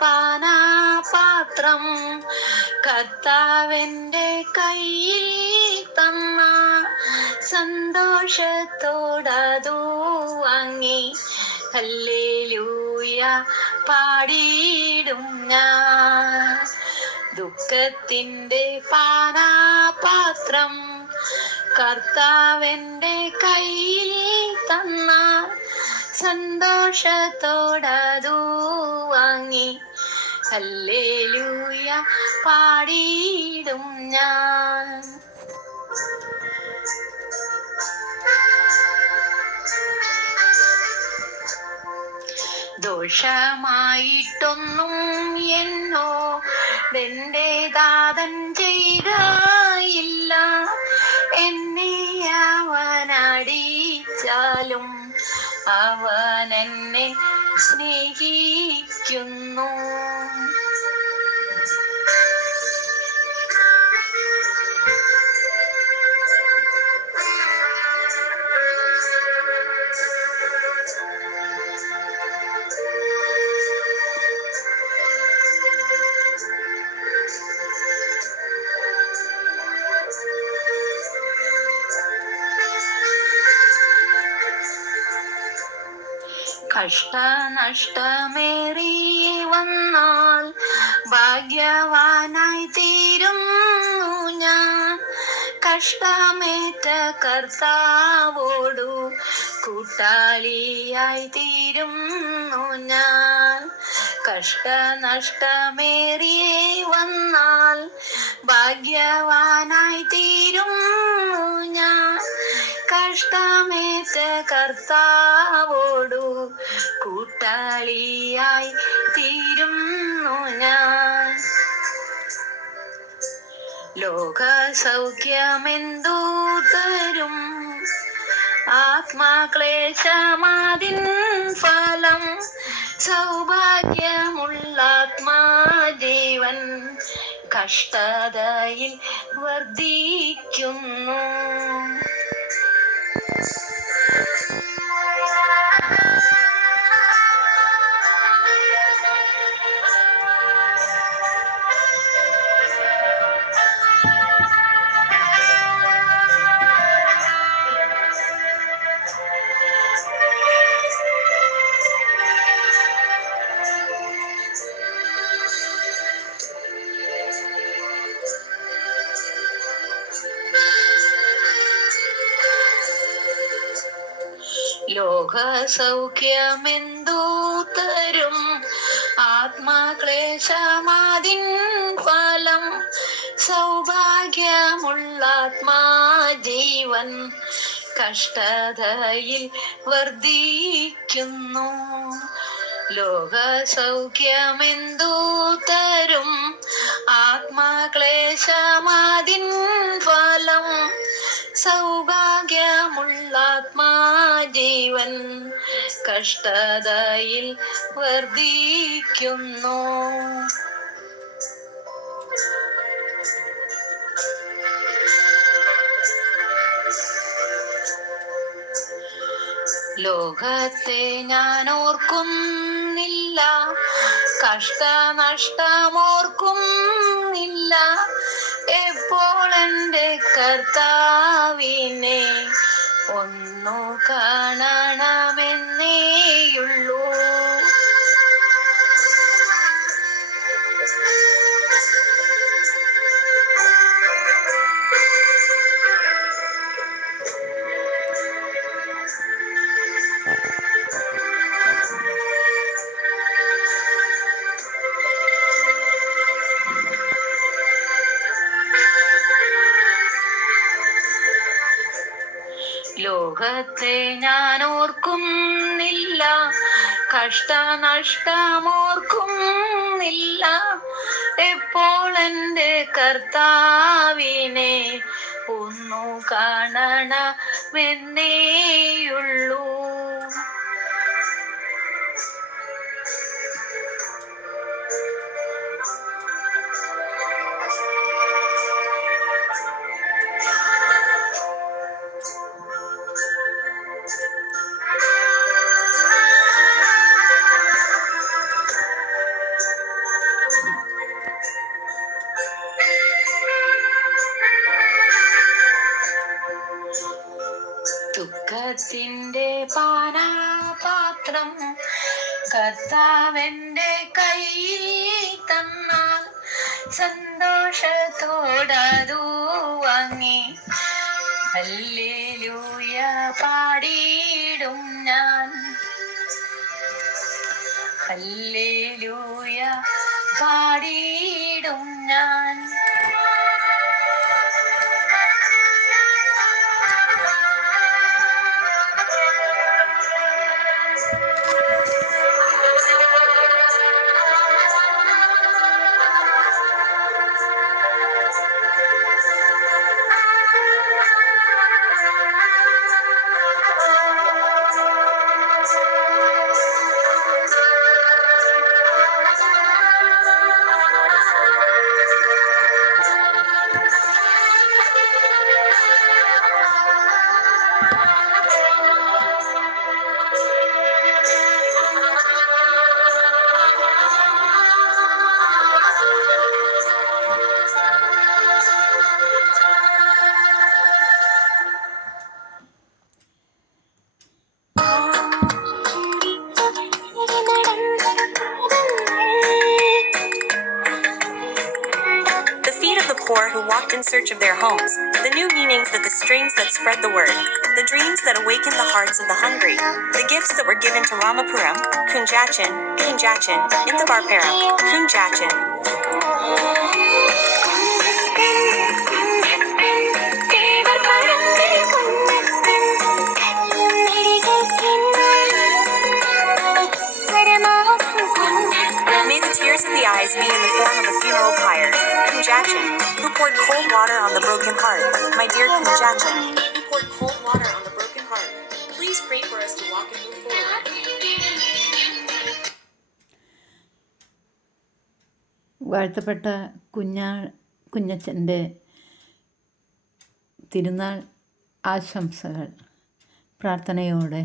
പാനാപാത്രം കർത്താവിന്റെ കയ്യിൽ തന്ന സന്തോഷത്തോടതോ വാങ്ങി. ഹല്ലേലൂയ പാടിയിടും ഞാൻ. ദുഃഖത്തിന്റെ പാനാപാത്രം കർത്താവിന്റെ കയ്യിൽ തന്ന സന്തോഷത്തോടതു വാങ്ങി. ഹല്ലേലൂയ പാടിയിടും ഞാൻ. ദോഷമായിട്ടൊന്നും എന്നോ എന്റെ ദാതൻ അവൻ എന്നെ സ്നേഹിക്കുന്നു. കഷ്ടനഷ്ടമേറി വന്നാൽ ഭാഗ്യവാനായി തീരുന്നു ഞാൻ. കഷ്ടമേറ്റ കർത്താവോടു കൂട്ടാളിയായി തീരുന്നു ഞാൻ. കഷ്ടനഷ്ടമേറിയേ വന്നാൽ ഭാഗ്യവാനായി തീരുന്നു കഷ്ടമേറ്റ കർത്താവോടു കൂട്ടാളിയായി തീരുന്നു ഞാൻ. ലോക സൗഖ്യമെന്തോ തരും? ആത്മാക്ലേശമാതിൻ ഫലം. സൗഭാഗ്യമുള്ള ആത്മാജീവൻ കഷ്ടതയിൽ വർദ്ധിക്കുന്നു. Thank you. ലോക സൗഖ്യമെന്തു തരും? ആത്മാക്ലേശമാതിൻ ഫലം സൗഭാഗ്യമുള്ള ആത്മാജീവൻ കഷ്ടതയിൽ വർദ്ധിക്കുന്നു. ലോക സൗഖ്യമെന്തു തരും? ആത്മാക്ലേശമാതിൻ ഫലം സൗഭാഗ്യമുള്ള ആത്മാജീവൻ കഷ്ടതയിൽ വർദ്ധിക്കുന്നു. ലോകത്തെ ഞാൻ ഓർക്കുന്നില്ല കഷ്ടനഷ്ടമോർക്കുന്നില്ല എപ്പോൾ എന്റെ കർത്താവിനെ ലോകത്തെ ഞാൻ ഓർക്കുന്നില്ല കഷ്ട കഷ്ടനഷ്ടമോർക്കുന്നില്ല എപ്പോൾ എന്റെ കർത്താവിനെ ഒന്നു കാണണമെന്നേയുള്ളൂ. അനുഗ്രഹത്തിന്റെ പാനാപാത്രം കർത്താവെന്റെ കയ്യിൽ തന്നാൽ സന്തോഷത്തോടതു വാങ്ങി. അല്ലേലൂയ പാടിയിടും ഞാൻ. അല്ലേലൂയ പാടിയിടും in search of their homes, the new meanings that the strings that spread the word, the dreams that awakened the hearts of the hungry, the gifts that were given to Ramapuram, Kunjachin, Kunjachin, Inthavarparam, Kunjachin. Tears in the eyes be in the form of a funeral pyre. Kunjachin, who poured cold water on the broken heart. My dear Kunjachin, who poured cold water on the broken heart. Please pray for us to walk and move forward. വാഴ്ത്തപ്പെട്ട കുഞ്ഞാ കുഞ്ഞച്ചന്റെ തിരുനാൾ ആശംസകൾ പ്രാർത്ഥനയോടെ